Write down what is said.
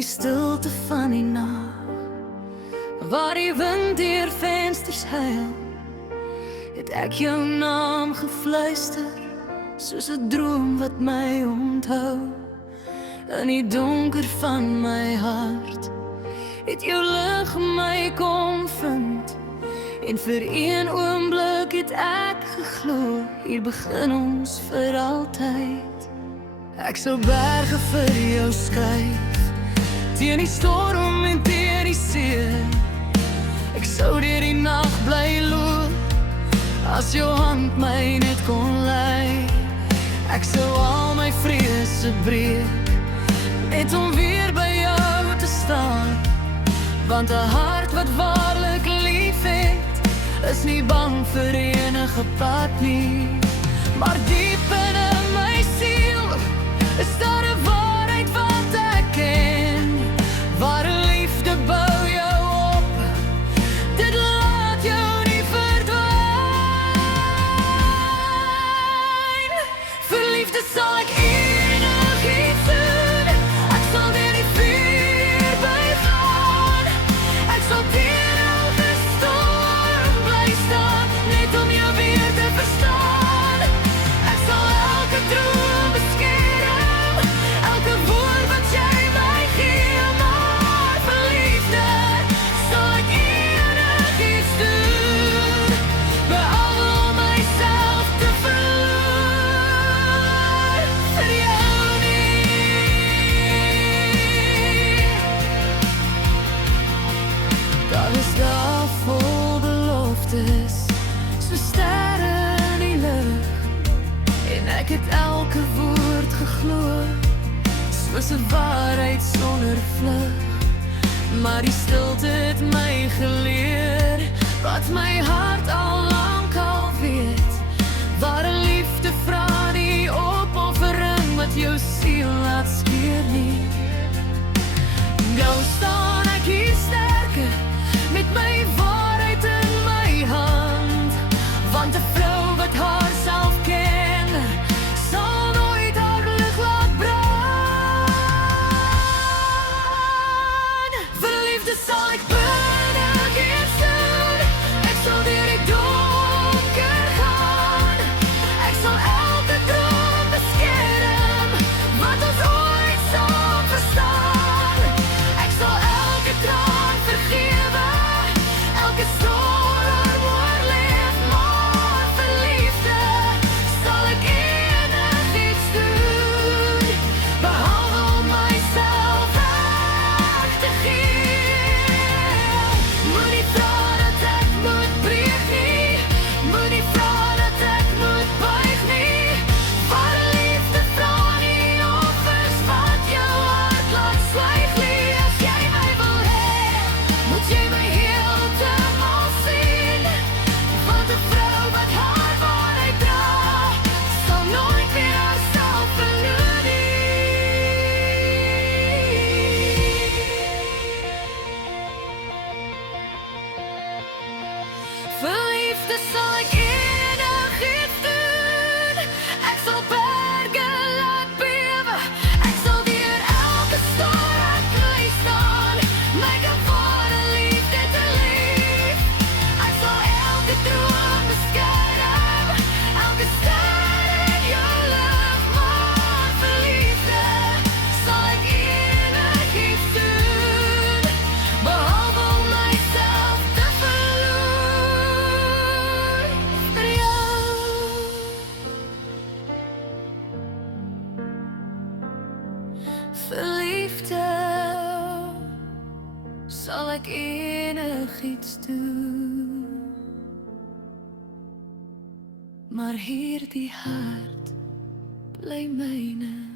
die stilte van die nag, waar die wind deur vensters huil, het ek jou naam gefluister, soos 'n droom wat my onthou. In die donker van my hart het jou lig my kom vind, en vir een oomblik het ek geglo, hier begin ons vir altyd. Ek sou berge vir jou skuif, teen die storm en teen die see. Ek sou deur die nag bly loop, as jou hand my net kon lei. Ek sou al my vrese breek, net om weer by jou te staan. Want 'n hart wat waarlik lief het, is nie bang vir enige pad nie. Maar diep binne my siel is daar 'n waarheid wat ek ken. Ware liefde bou jou op, dit laat jou nie verdwyn. Vir liefde sal ek enigiets doen, ek sal deur die vuur by gaan. Ek sal teen elke storm bly staan, net om jou weer te verstaan. Ek sal elke droom beskerm, elke woord wat jy my gee. Maar vir liefde sal ek enigiets doen, behalwe om myself te verloor vir jou nie. Daar is daar vol beloftes, so sterre in die lug, en ek het elke woord geglo, soos 'n waarheid sonder vlug. Maar die stilte het my geleer, wat my hart al lank al weet. Ware liefde vra die opoffering wat jou siel laat skeer nie. Nou staan ek hier sterker, met my waarheid in my hand. Want 'n vrou wat haarself ken, sal nooit haar lig laat brand. Vir liefde sal ek enigiets doen, ek sal deur die donker gaan. Ek sal elke droom beskerm, wat ons ooit saam verstaan. Ek sal elke traan vergewe, elke storm oorleef. Maar vir liefde sal ek enigiets doen, behalwe om myself weg te gee. Moenie vra dat ek moet breek nie, moenie vra dat ek moet buig nie. Ware liefde vra nie offers wat jou hart laat swyg nie. As jy my wil hê, moet jy my heeltemal sien. Want 'n vrou wat haar waarheid dra, sal nooit weer haarself verloor nie. Vir liefde sal ek enigiets doen, ek sal berge laat bewe. Ek sal deur elke storm bly staan, my gewone liefde te lief. Ek sal elke droom beskerm, elke ster in jou lig. Maar vir liefde sal ek enigiets doen, behalwe om myself te verloor vir jou. Vir liefde sal ek enigiets doen, maar hierdie hart bly myne.